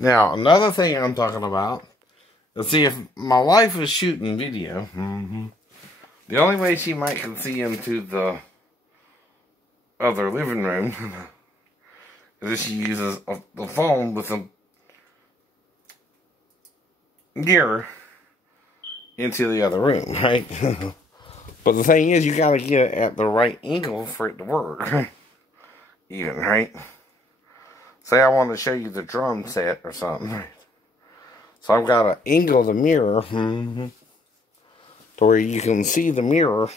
Now, another thing I'm talking about, let's see, if my wife is shooting video, the only way she might can see into the other living room is if she uses the phone with a mirror into the other room, right? But the thing is, you gotta get it at the right angle for it to work, even, right? Say I want to show you the drum set or something, right? So I've got to angle the mirror to where you can see the mirror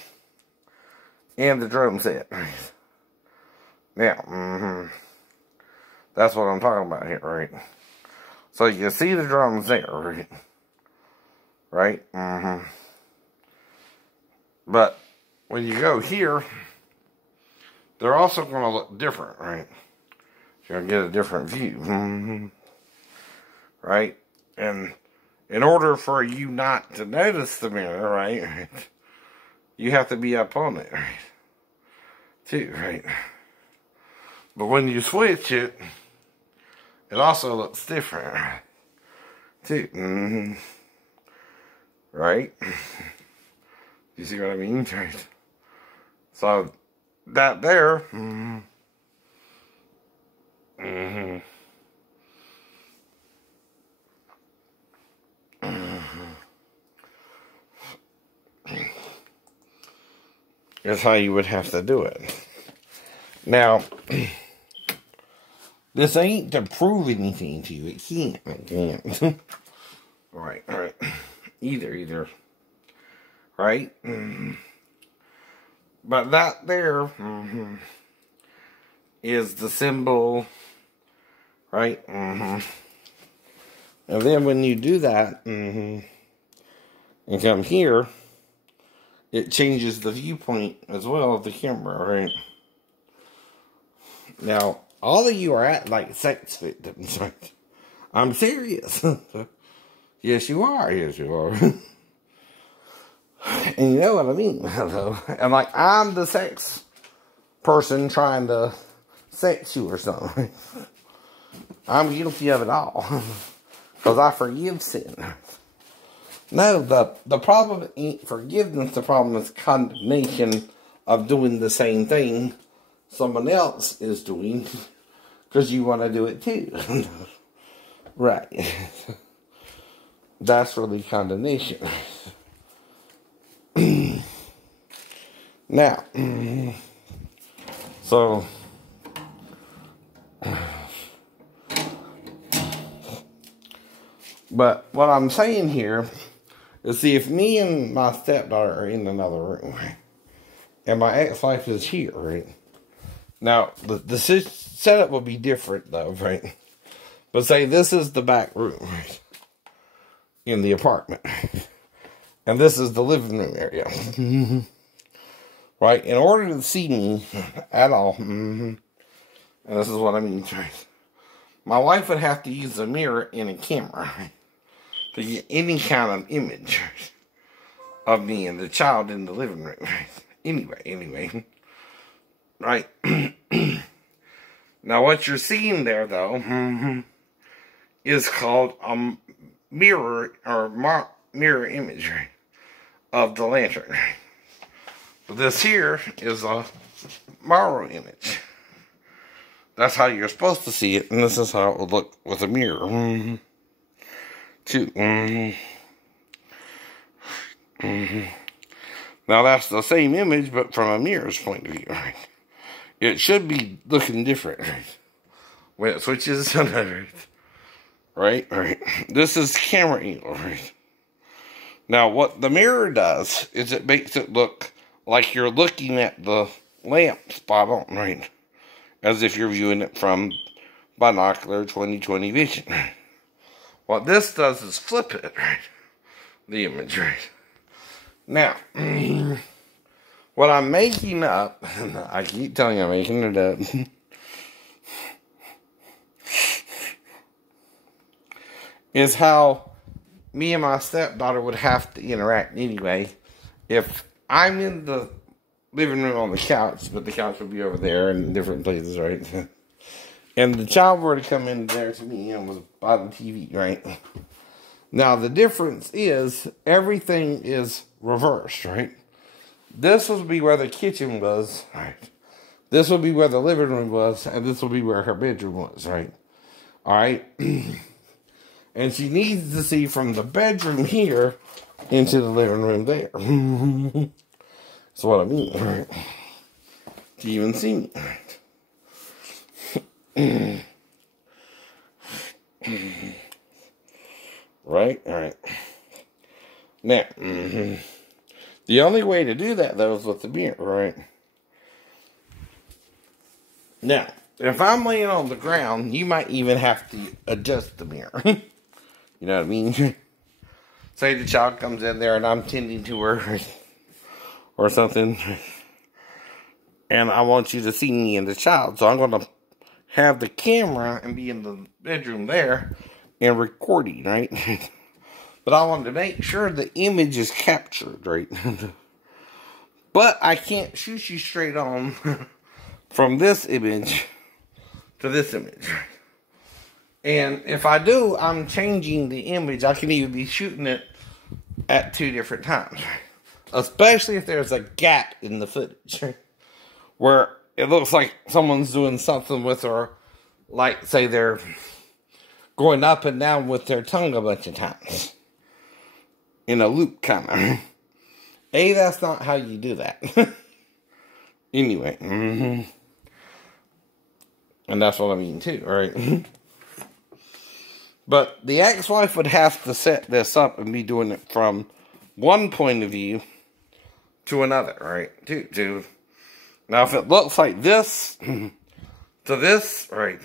and the drum set. Now, that's what I'm talking about here, right? So you can see the drums there, right? But when you go here, they're also going to look different, right? You're going to get a different view, right? And in order for you not to notice the mirror, right, you have to be up on it, right, too, right? But when you switch it, it also looks different, too, right? You see what I mean? Right. So, that there, that's how you would have to do it. Now, this ain't to prove anything to you. It can't. Right. Either. Right? But that there is the symbol, right? And then when you do that, and come here, it changes the viewpoint as well of the camera, right? Now, all of you are at like sex victims, right? I'm serious. Yes, you are. Yes, you are. And you know what I mean, though. And like, I'm the sex person trying to sex you or something. I'm guilty of it all. Because I forgive sin. No, the problem ain't forgiveness. The problem is condemnation of doing the same thing someone else is doing. Because you want to do it too. Right. That's really condemnation. Now, so, but what I'm saying here is, see, if me and my stepdaughter are in another room, and my ex-wife is here, right? Now, the setup will be different, though, right? But say this is the back room, right? In the apartment. And this is the living room area. Right? In order to see me at all, and this is what I mean, right? My wife would have to use a mirror and a camera to get any kind of image of me and the child in the living room. Anyway. Right? Now, what you're seeing there, though, is called a mirror or mirror imagery of the lantern. This here is a mirror image. That's how you're supposed to see it, and this is how it would look with a mirror. Now that's the same image, but from a mirror's point of view. Right? It should be looking different, right? When it switches, right? This is camera angle, right? Now, what the mirror does is it makes it look like you're looking at the lamp spot on, right? As if you're viewing it from binocular 20/20 vision. What this does is flip it, right? The image, right? Now, what I'm making up, I keep telling you I'm making it up, is how me and my stepdaughter would have to interact anyway. If I'm in the living room on the couch, but the couch would be over there in different places, right? and the child were to come in there to me and was by the TV, right? Now, the difference is everything is reversed, right? This would be where the kitchen was, right? This would be where the living room was, and this would be where her bedroom was, right? All right? And she needs to see from the bedroom here into the living room there. That's what I mean, right? To even see me, right? All right. Now, the only way to do that, though, is with the mirror, right? Now, if I'm laying on the ground, you might even have to adjust the mirror. You know what I mean? Say the child comes in there and I'm tending to her or something, and I want you to see me and the child, so I'm going to have the camera and be in the bedroom there and recording, right? But I wanted to make sure the image is captured, right? But I can't shoot you straight on from this image to this image. And if I do, I'm changing the image. I can even be shooting it at 2 different times. Especially if there's a gap in the footage. Where it looks like someone's doing something with her. Like, say they're going up and down with their tongue a bunch of times. In a loop, kind of. That's not how you do that. Anyway. And that's what I mean, too, right? But the ex-wife would have to set this up and be doing it from one point of view to another, right? Now, if it looks like this to this, right,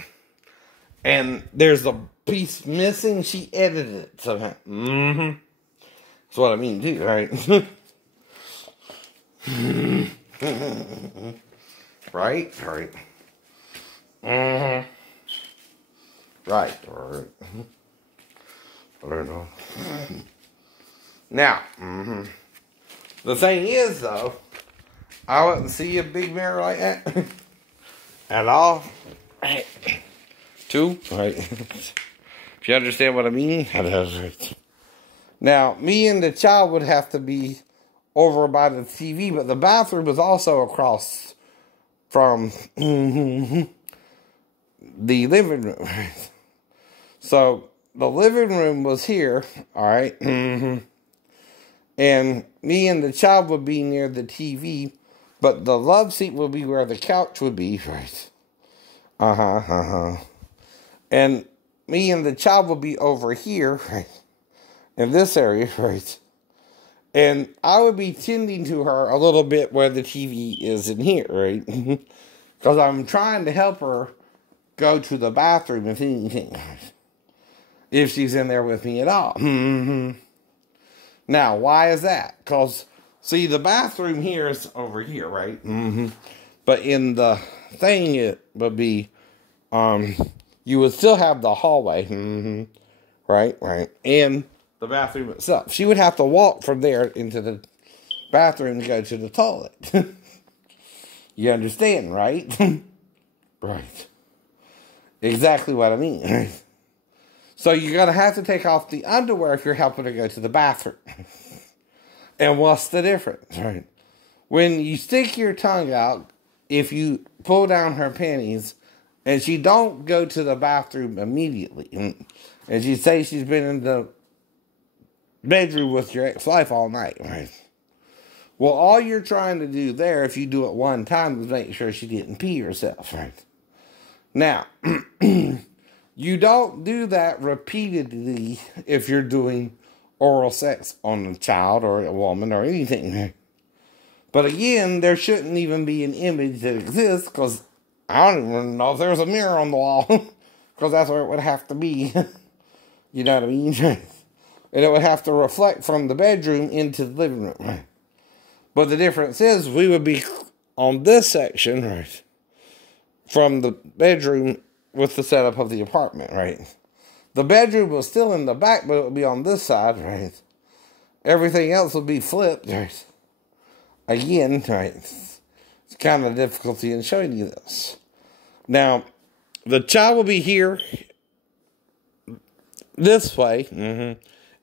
and there's a piece missing, she edited it somehow. That's what I mean, too, right? Right? Right. Right. Right. I don't know. Now, the thing is, though, I wouldn't see a big mirror like that at all. Two, right? If you understand what I mean. Now, me and the child would have to be over by the TV, but the bathroom was also across from the living room. So, the living room was here, alright? And me and the child would be near the TV, but the love seat would be where the couch would be, right? And me and the child would be over here, right? In this area, right? And I would be tending to her a little bit where the TV is in here, right? Because I'm trying to help her go to the bathroom, if anything. If she's in there with me at all. Now, why is that? Because, see, the bathroom here is over here, right? But in the thing, it would be, you would still have the hallway. Right? And the bathroom itself. She would have to walk from there into the bathroom to go to the toilet. You understand, right? Right. Exactly what I mean. So you're going to have to take off the underwear if you're helping her go to the bathroom. And what's the difference, right? When you stick your tongue out, if you pull down her panties, and she don't go to the bathroom immediately, and she says she's been in the bedroom with your ex-wife all night, right? Well, all you're trying to do there, if you do it one time, is make sure she didn't pee herself, right? Now, you don't do that repeatedly if you're doing oral sex on a child or a woman or anything. But again, there shouldn't even be an image that exists, because I don't even know if there's a mirror on the wall, because that's where it would have to be. You know what I mean? And it would have to reflect from the bedroom into the living room. But the difference is, we would be on this section, right, from the bedroom with the setup of the apartment, right? The bedroom was still in the back, but it would be on this side, right? Everything else would be flipped, right? Again, right? It's kind of difficulty in showing you this. Now, the child will be here this way.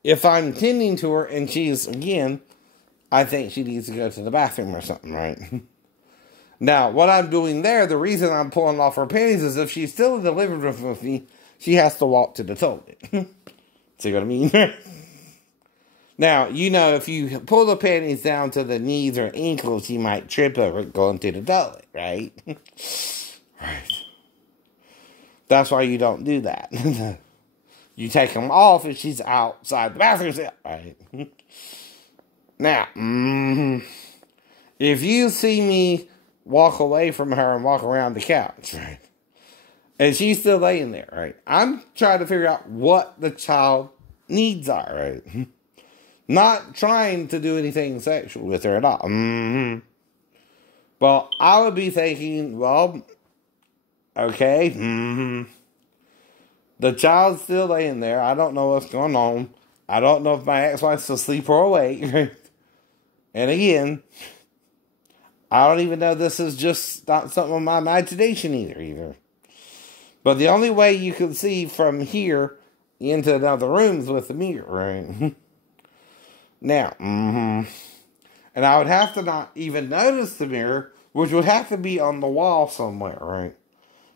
If I'm tending to her and she's, again, I think she needs to go to the bathroom or something, right? Now, what I'm doing there, the reason I'm pulling off her panties is if she's still in the living room with me, she has to walk to the toilet. See what I mean? Now, you know, if you pull the panties down to the knees or ankles, you might trip over it going to the toilet, right? Right. That's why you don't do that. You take them off if she's outside the bathroom, right? Now, if you see me walk away from her and walk around the couch, right, and she's still laying there, right, I'm trying to figure out what the child needs are, right? Not trying to do anything sexual with her at all. Well, I would be thinking, well, okay, the child's still laying there. I don't know what's going on. I don't know if my ex-wife's asleep or awake. And again, I don't even know this is just not something of my imagination either. But the only way you can see from here into another room is with the mirror, right? Now, and I would have to not even notice the mirror, which would have to be on the wall somewhere, right?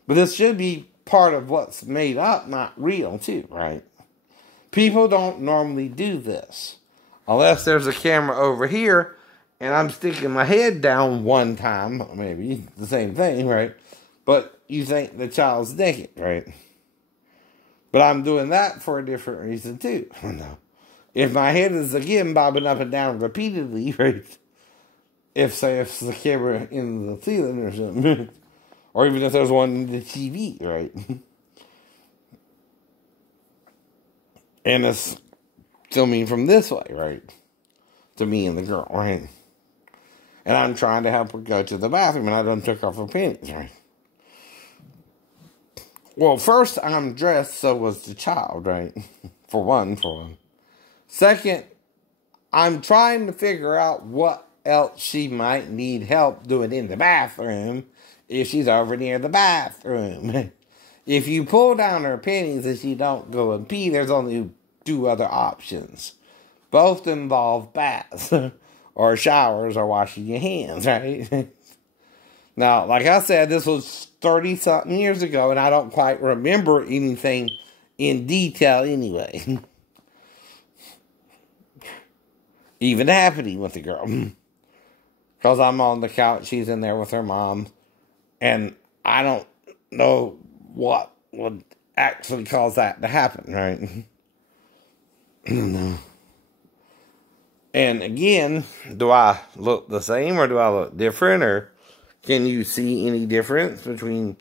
But this should be part of what's made up, not real, too, right? People don't normally do this. Unless there's a camera over here, and I'm sticking my head down one time, maybe, the same thing, right? But you think the child's naked, right? But I'm doing that for a different reason, too. No. If my head is, again, bobbing up and down repeatedly, right? If the camera in the ceiling or something, or even if there's one in the TV, right? And it's filming from this way, right? To me and the girl, right? And I'm trying to help her go to the bathroom, and I done took off her panties, right? Well, first, I'm dressed, so was the child, right? For one. Second, I'm trying to figure out what else she might need help doing in the bathroom if she's over near the bathroom. If you pull down her panties and she don't go and pee, there's only two other options. Both involve baths, or showers, or washing your hands, right? Now, like I said, this was 30-something years ago, and I don't quite remember anything in detail anyway. Even happening with the girl. Because I'm on the couch, she's in there with her mom, and I don't know what would actually cause that to happen, right? I don't know. And again, do I look the same, or do I look different, or can you see any difference between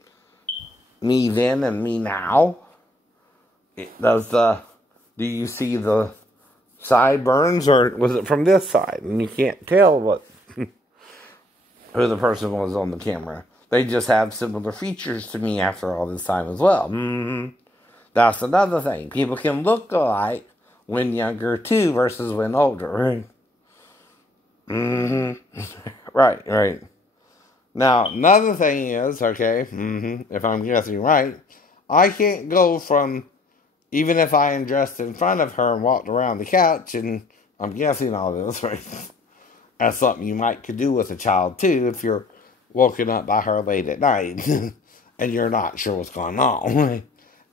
me then and me now? Do you see the sideburns, or was it from this side? And you can't tell what who the person was on the camera. They just have similar features to me after all this time as well. That's another thing. People can look alike when younger too versus when older, right? Right. Now, another thing is, okay, if I'm guessing right, I can't go from, even if I am dressed in front of her and walked around the couch, and I'm guessing all this, right? That's something you could do with a child too, if you're woken up by her late at night and you're not sure what's going on, right?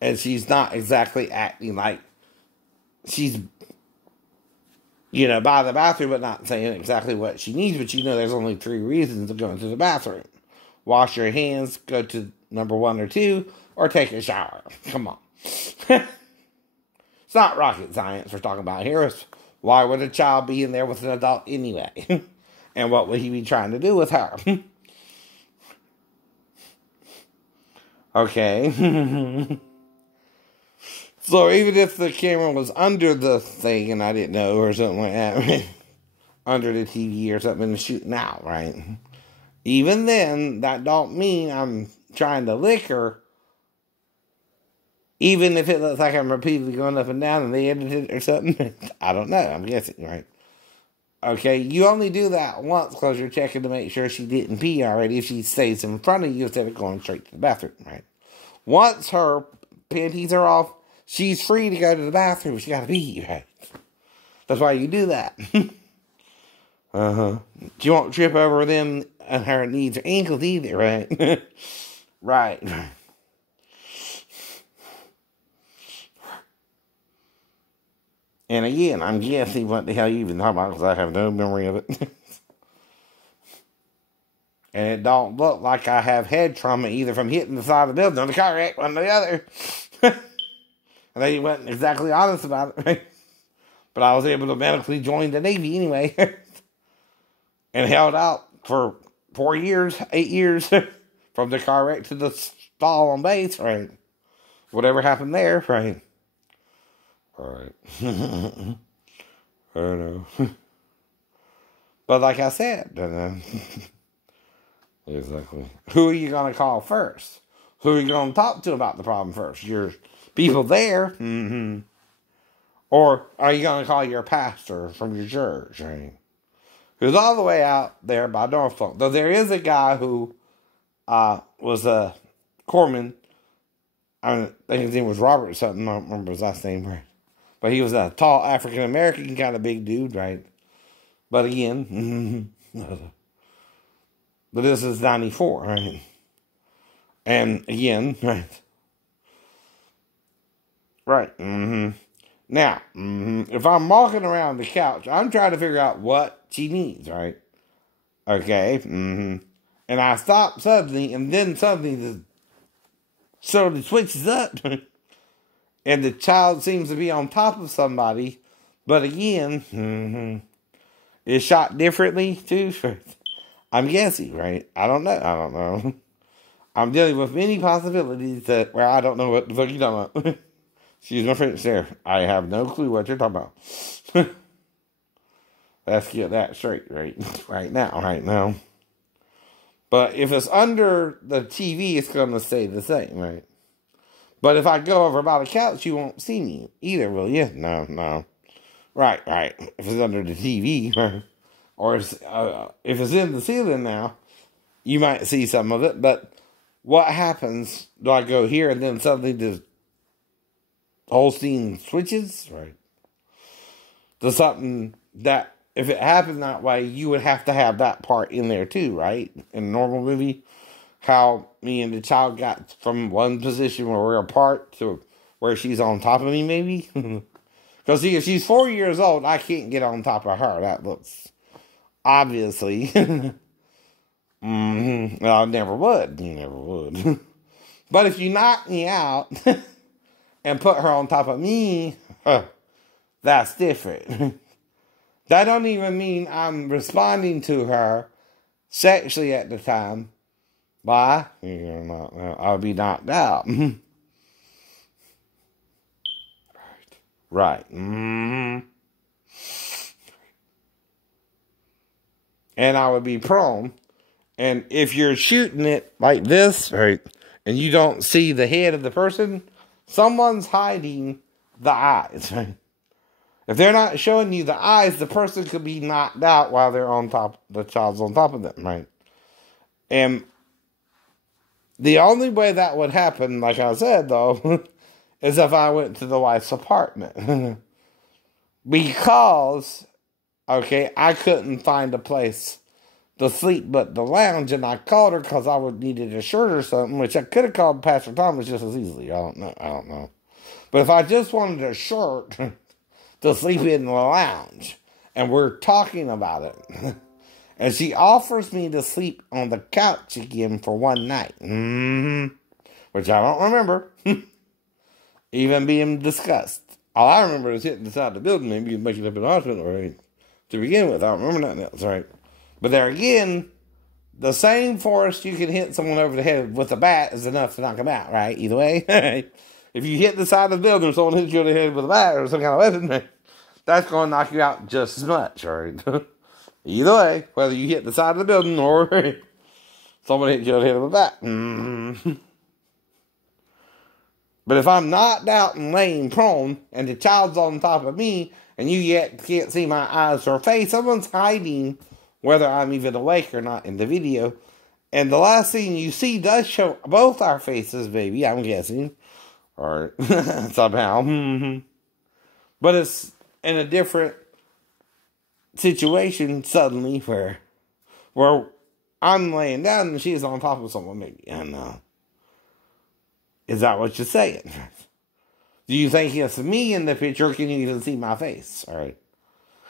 And she's not exactly acting like she's, by the bathroom, but not saying exactly what she needs. But there's only 3 reasons of going to the bathroom: wash your hands, go to number 1 or 2, or take a shower. Come on. It's not rocket science we're talking about here. It's why would a child be in there with an adult anyway? And what would he be trying to do with her? Okay. So even if the camera was under the thing and I didn't know, or something like that, under the TV or something and shooting out, right? Even then, that don't mean I'm trying to lick her. Even if it looks like I'm repeatedly going up and down and they edited it or something. I don't know. I'm guessing, right? Okay, you only do that once because you're checking to make sure she didn't pee already if she stays in front of you instead of going straight to the bathroom, right? Once her panties are off, she's free to go to the bathroom. She gotta pee, right? That's why you do that. She won't trip over them and her knees or ankles either, right? Right. And again, I'm guessing what the hell you even talking about because I have no memory of it. And it don't look like I have head trauma either from hitting the side of the building or the car wreck, one or the other. And they wasn't exactly honest about it, right? But I was able to medically join the Navy anyway. And held out for 4 years, 8 years, from the car wreck to the stall on base, right? Whatever happened there, right? Alright. I don't know. But like I said, exactly. Who are you going to call first? Who are you going to talk to about the problem first? Your people there? Mm-hmm. Or are you going to call your pastor from your church, right? Who's all the way out there by Norfolk. Though there is a guy who was a corpsman. I think his name was Robert or something. I don't remember his last name, right? But he was a tall African-American kind of big dude, right? But again, but this is 94, right? And again, right? Right. Now, if I'm walking around the couch, I'm trying to figure out what she needs, right? Okay. And I stop suddenly, and then suddenly the suddenly switches up. And the child seems to be on top of somebody. But again, it's shot differently too. I'm guessing, right? I don't know. I'm dealing with many possibilities that where I don't know what the fuck you're talking about. Excuse my French there. I have no clue what you're talking about. Let's get that straight right now. But if it's under the TV, it's going to stay the same, right? But if I go over by the couch, you won't see me either, will you? No. Right. If it's under the TV, right? Or if it's in the ceiling now, you might see some of it. But what happens? Do I go here and then suddenly the whole scene switches? Right. To something that, if it happened that way, you would have to have that part in there too, right? In a normal movie. How me and the child got from one position where we're apart to where she's on top of me, maybe? Because see, if she's 4 years old, I can't get on top of her. That looks obviously. Well, I never would. You never would. But if you knock me out and put her on top of me, that's different. That don't even mean I'm responding to her sexually at the time. Why? I'll be knocked out. Right. And I would be prone. And if you're shooting it like this, right, and you don't see the head of the person, someone's hiding the eyes, right? If they're not showing you the eyes, the person could be knocked out while they're on top, the child's on top of them, right? And the only way that would happen, like I said, though, is if I went to the wife's apartment. Because, okay, I couldn't find a place to sleep but the lounge, and I called her because I would needed a shirt or something, which I could have called Pastor Thomas just as easily. I don't know. But if I just wanted a shirt to sleep in the lounge, and we're talking about it, and she offers me to sleep on the couch again for one night. Which I don't remember even being discussed. All I remember is hitting the side of the building, maybe making up in the hospital, right? To begin with, I don't remember nothing else, right? But there again, the same force you can hit someone over the head with a bat is enough to knock them out, right? Either way. If you hit the side of the building or someone hits you over the head with a bat or some kind of weapon, that's going to knock you out just as much, right? Either way, whether you hit the side of the building or someone hit you over the head with a bat. But if I'm knocked out and laying prone, and the child's on top of me, and you yet can't see my eyes or face, someone's hiding whether I'm even awake or not in the video, And the last thing you see does show both our faces, maybe, I'm guessing. Or somehow. But it's in a different situation suddenly where I'm laying down and she's on top of someone, maybe. And is that what you're saying? Do you think it's me in the picture, or can you even see my face? All right.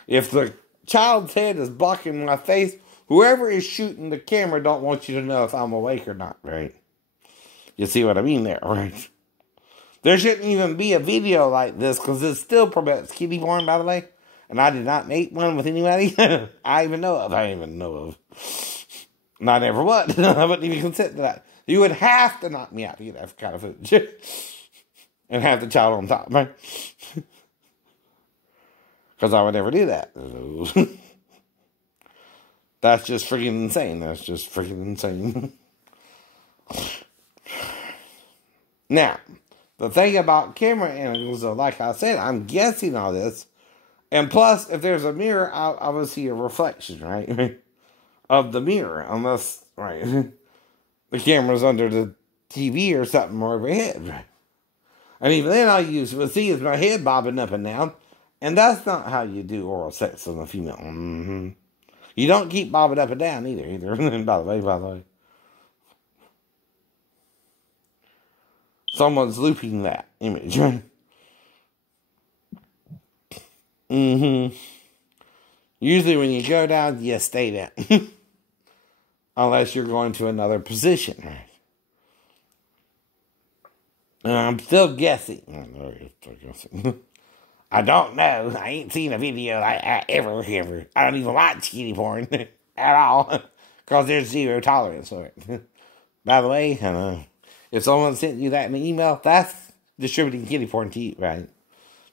If the child's head is blocking my face, whoever is shooting the camera don't want you to know if I'm awake or not, right? You see what I mean there, right? There shouldn't even be a video like this, because it still prevents kitty porn, by the way. And I did not make one with anybody I even know of. Not ever would. I wouldn't even consent to that. You would have to knock me out to get that kind of footage. And have the child on top, right? Because I would never do that. That's just freaking insane. That's just freaking insane. Now, the thing about camera angles, though, like I said, I'm guessing all this. And plus, if there's a mirror, I will see a reflection, right? Of the mirror. Unless, right, the camera's under the TV or something or overhead, right? And even then, all you will see is my head bobbing up and down. And that's not how you do oral sex on a female. You don't keep bobbing up and down either. By the way. Someone's looping that image, right? Usually when you go down, you stay down. Unless you're going to another position, right? I'm still guessing. I don't know. I ain't seen a video like that ever. I don't even watch kitty porn at all. Because there's zero tolerance for it. By the way, if someone sent you that in an email, that's distributing kitty porn to you, right?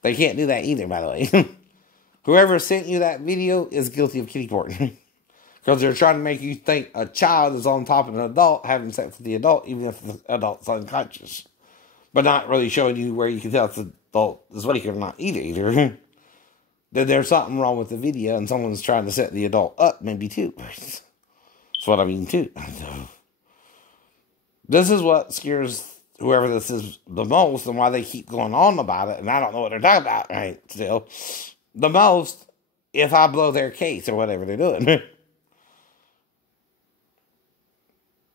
They can't do that either, by the way. Whoever sent you that video is guilty of kitty porn. Because they're trying to make you think a child is on top of an adult having sex with the adult, even if the adult's unconscious. But not really showing you where you can tell if the adult is awake or not either. Then there's something wrong with the video and someone's trying to set the adult up, maybe too. That's what I mean too. This is what scares whoever this is the most and why they keep going on about it. And I don't know what they're talking about, right, still. The most, if I blow their case or whatever they're doing.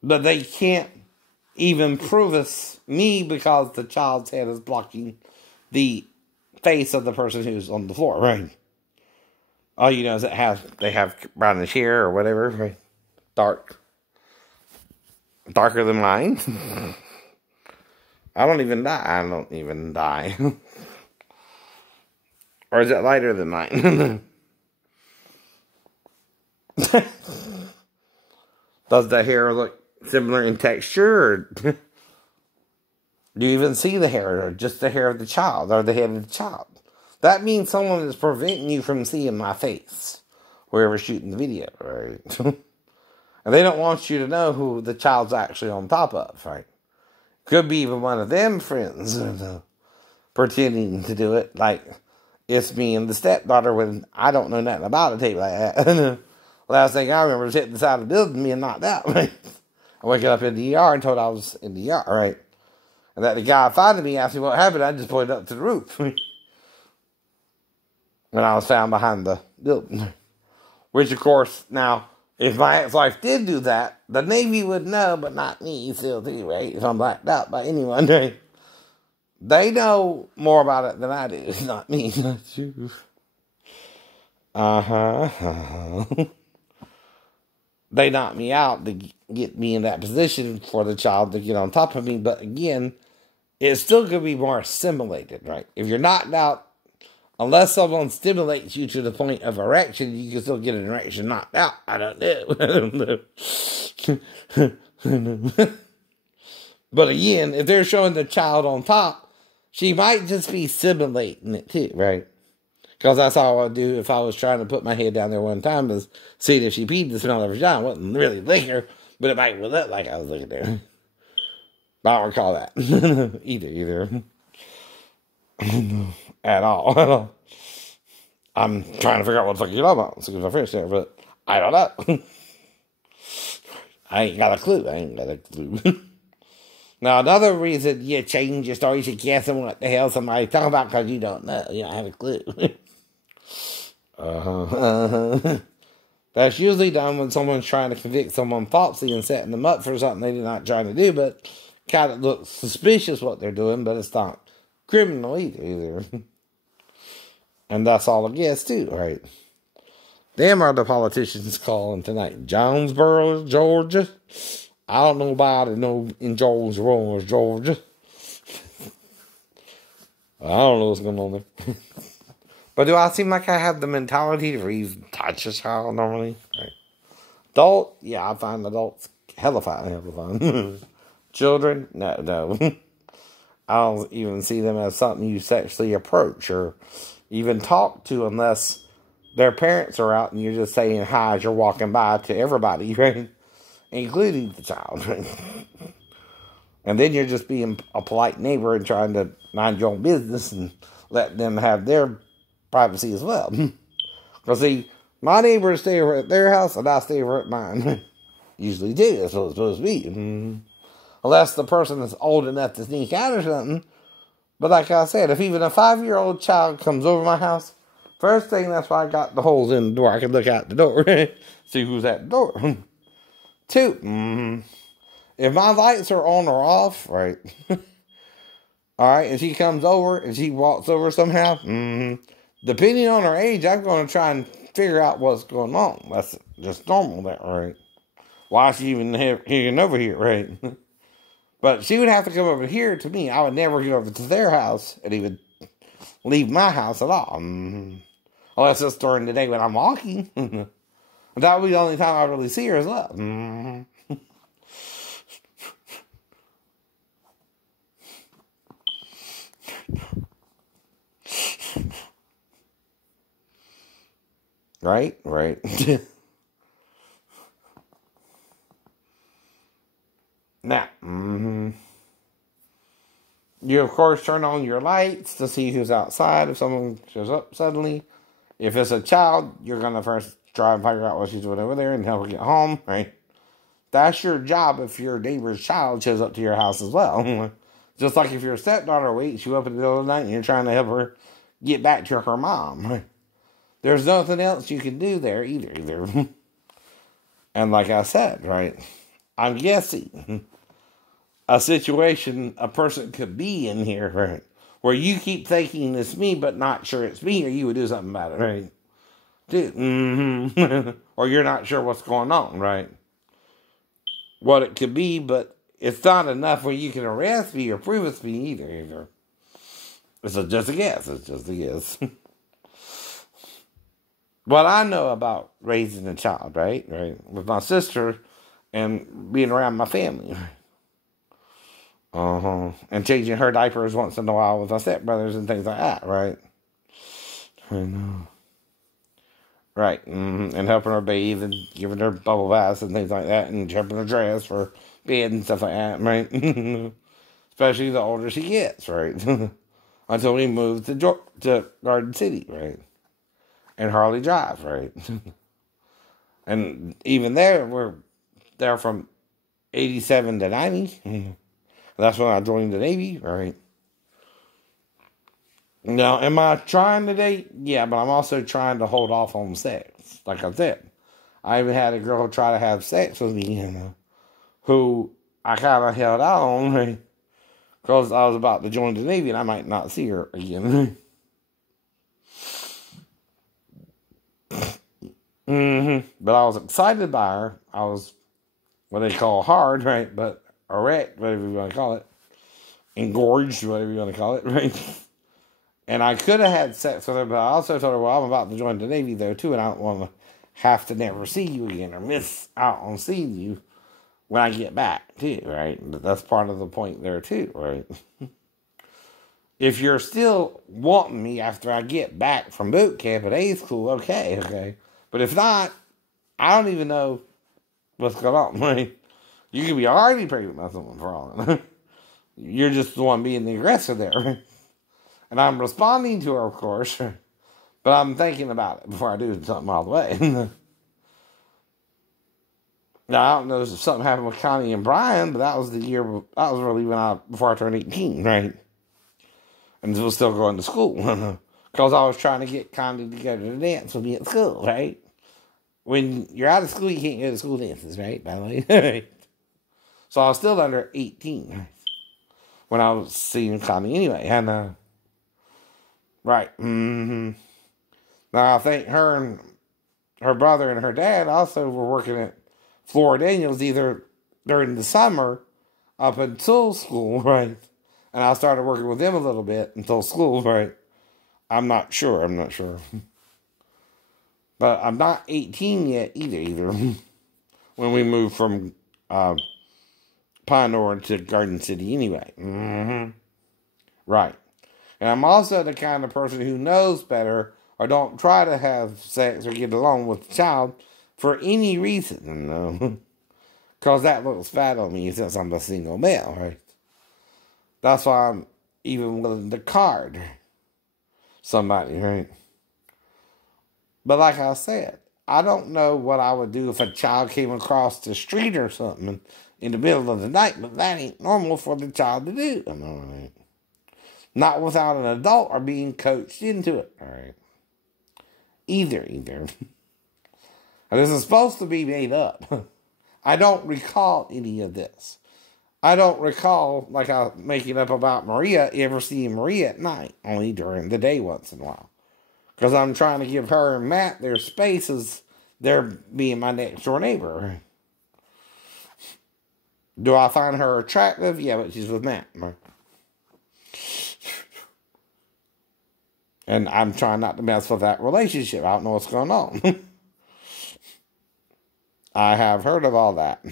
But they can't even prove it's me because the child's head is blocking the face of the person who's on the floor, right? All you know is that they have brownish hair or whatever, right? Darker than mine. I don't even die. Or is it lighter than mine? Does the hair look similar in texture? Or do you even see the hair? Or just the hair of the child? Or the head of the child? That means someone is preventing you from seeing my face. Whoever's shooting the video, right? And they don't want you to know who the child's actually on top of, right? Could be even one of them friends pretending to do it. Like, it's me and the stepdaughter when I don't know nothing about a tape like that. Last thing I remember was hitting the side of the building and being knocked out, right? I waking up in the ER and told I was in the ER, right? And that the guy finding me asked me what happened. I just pointed up to the roof. When I was found behind the building. Which, of course, now, if my ex-wife did do that, the Navy would know, but not me still too, right? If I'm blacked out by anyone, right? They know more about it than I do. It's not me, not you. They knocked me out to get me in that position for the child to get on top of me. But again, it still could be more assimilated, right? If you're knocked out, unless someone stimulates you to the point of erection, you can still get an erection knocked out. I don't know. But again, if they're showing the child on top, she might just be simulating it too, right? Because that's all I would do if I was trying to put my head down there one time, is see if she peed the smell of her vagina. I wasn't really licking her, but it might look like I was looking there. But I don't recall that. either. At all. I'm trying to figure out what the fuck you're talking about. So my friends there, but I don't know. I ain't got a clue. I ain't got a clue. Now, another reason you change your story to guessing what the hell somebody's talking about because you don't know. You don't have a clue. That's usually done when someone's trying to convict someone falsely and setting them up for something they're not trying to do, but kind of looks suspicious what they're doing, but it's not criminal either. And that's all I guess, too, right? Them are the politicians calling tonight. Jonesboro, Georgia. I don't know about it in Jonesboro, Georgia. I don't know what's going on there. But do I seem like I have the mentality to even touch a child normally? Right. Adult? Yeah, I find adults hella fine. Children? No. I don't even see them as something you sexually approach or even talk to unless their parents are out and you're just saying hi as you're walking by to everybody, right? Including the child, right? And then you're just being a polite neighbor and trying to mind your own business and let them have their privacy as well. Because see, my neighbors stay over at their house and I stay over at mine. Usually do, that's what it's supposed to be. Unless the person is old enough to sneak out or something. But like I said, if even a 5-year-old child comes over my house, first thing, that's why I got the holes in the door. I can look out the door, see who's at the door. 2, if my lights are on or off, right, all right, and she comes over and she walks over somehow, depending on her age, I'm going to try and figure out what's going on. That's just normal, that, right? Why is she even hanging over here, right? But she would have to come over here to me. I would never get over to their house and even leave my house at all. Unless it's during the day when I'm walking. That would be the only time I really see her as well. Right? Now, you, of course, turn on your lights to see who's outside if someone shows up suddenly. If it's a child, you're going to first try and figure out what she's doing over there and help her get home, right? That's your job if your neighbor's child shows up to your house as well. Just like if your stepdaughter wakes you up in the middle of the night and you're trying to help her get back to her mom. There's nothing else you can do there either. And like I said, right, I'm guessing a situation a person could be in here, right, where you keep thinking it's me but not sure it's me, or you would do something about it, right? Dude, or you're not sure what's going on, right? What it could be, but it's not enough where you can arrest me or prove it's me either. It's just a guess. It's just a guess. What I know about raising a child, right, with my sister and being around my family, and changing her diapers once in a while with my stepbrothers and things like that, right? I know. Right, and helping her bathe and giving her bubble baths and things like that, and helping her dress for bed and stuff like that, right? Especially the older she gets, right? Until we move to Garden City, right? And Harley Drive, right? And even there, we're there from 87 to 90. That's when I joined the Navy, right? Now, am I trying to date? Yeah, but I'm also trying to hold off on sex. Like I said, I even had a girl try to have sex with me, who I kind of held out on, right? Because I was about to join the Navy and I might not see her again. But I was excited by her. I was what they call hard, right? But erect, whatever you want to call it. Engorged, whatever you want to call it, right? And I could have had sex with her, but I also told her, well, I'm about to join the Navy there too, and I don't want to have to never see you again or miss out on seeing you when I get back too, right? But that's part of the point there too, right? If you're still wanting me after I get back from boot camp at A school, okay. But if not, I don't even know what's going on, right? You could be already pregnant by someone for all I know. You're just the one being the aggressor there, right? And I'm responding to her, of course, but I'm thinking about it before I do something all the way. Now, I don't know if something happened with Connie and Brian, but that was the year, that was really before I turned 18, right? And was still going to school. Because I was trying to get Connie to go to the dance with me at school, right? When you're out of school, you can't go to school dances, right? By the way. So I was still under 18, right? When I was seeing Connie anyway. And, right. Now, I think her and her brother and her dad also were working at Flora Daniels either during the summer up until school, right? And I started working with them a little bit until school, right? I'm not sure. But I'm not 18 yet either. When we moved from Pinedora to Garden City anyway. Right. And I'm also the kind of person who knows better or don't try to have sex or get along with the child for any reason, you know. Because that looks bad on me since I'm a single male, right? That's why I'm even willing to card somebody, right? But like I said, I don't know what I would do if a child came across the street or something in the middle of the night, but that ain't normal for the child to do. I know it ain't. Not without an adult or being coached into it, all right? Either. And this is supposed to be made up. I don't recall any of this. I don't recall, like I was making up about Maria, ever seeing Maria at night, only during the day once in a while. Because I'm trying to give her and Matt their spaces, they're being my next door neighbor. Do I find her attractive? Yeah, but she's with Matt. And I'm trying not to mess with that relationship. I don't know what's going on. I have heard of all that.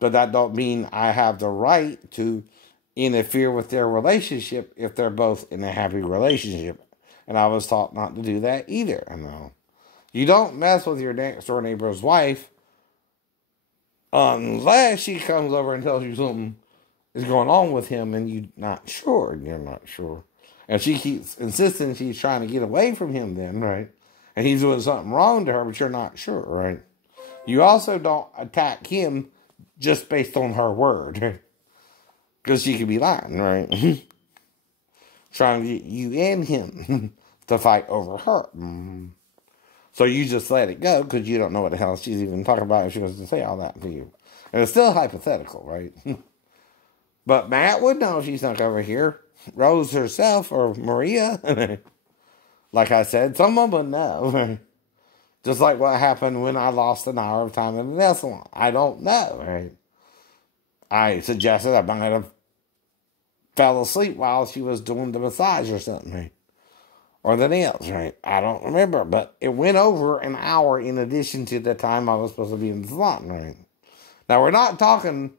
But that don't mean I have the right to interfere with their relationship if they're both in a happy relationship. And I was taught not to do that either. I know. You don't mess with your next door neighbor's wife unless she comes over and tells you something is going on with him and you're not sure. And she keeps insisting she's trying to get away from him then, right? And he's doing something wrong to her, but you're not sure, right? You also don't attack him just based on her word. Because she could be lying, right? Trying to get you and him to fight over her. So you just let it go because you don't know what the hell she's even talking about if she was to say all that to you. And it's still hypothetical, right? But Matt would know if she snuck over here. Rose herself or Maria. Like I said, someone would know. Just like what happened when I lost an hour of time in the nail salon. I don't know, right? I suggested I might have fell asleep while she was doing the massage or something, right? Or the nails, right? I don't remember, but it went over an hour in addition to the time I was supposed to be in the salon, right? Now, we're not talking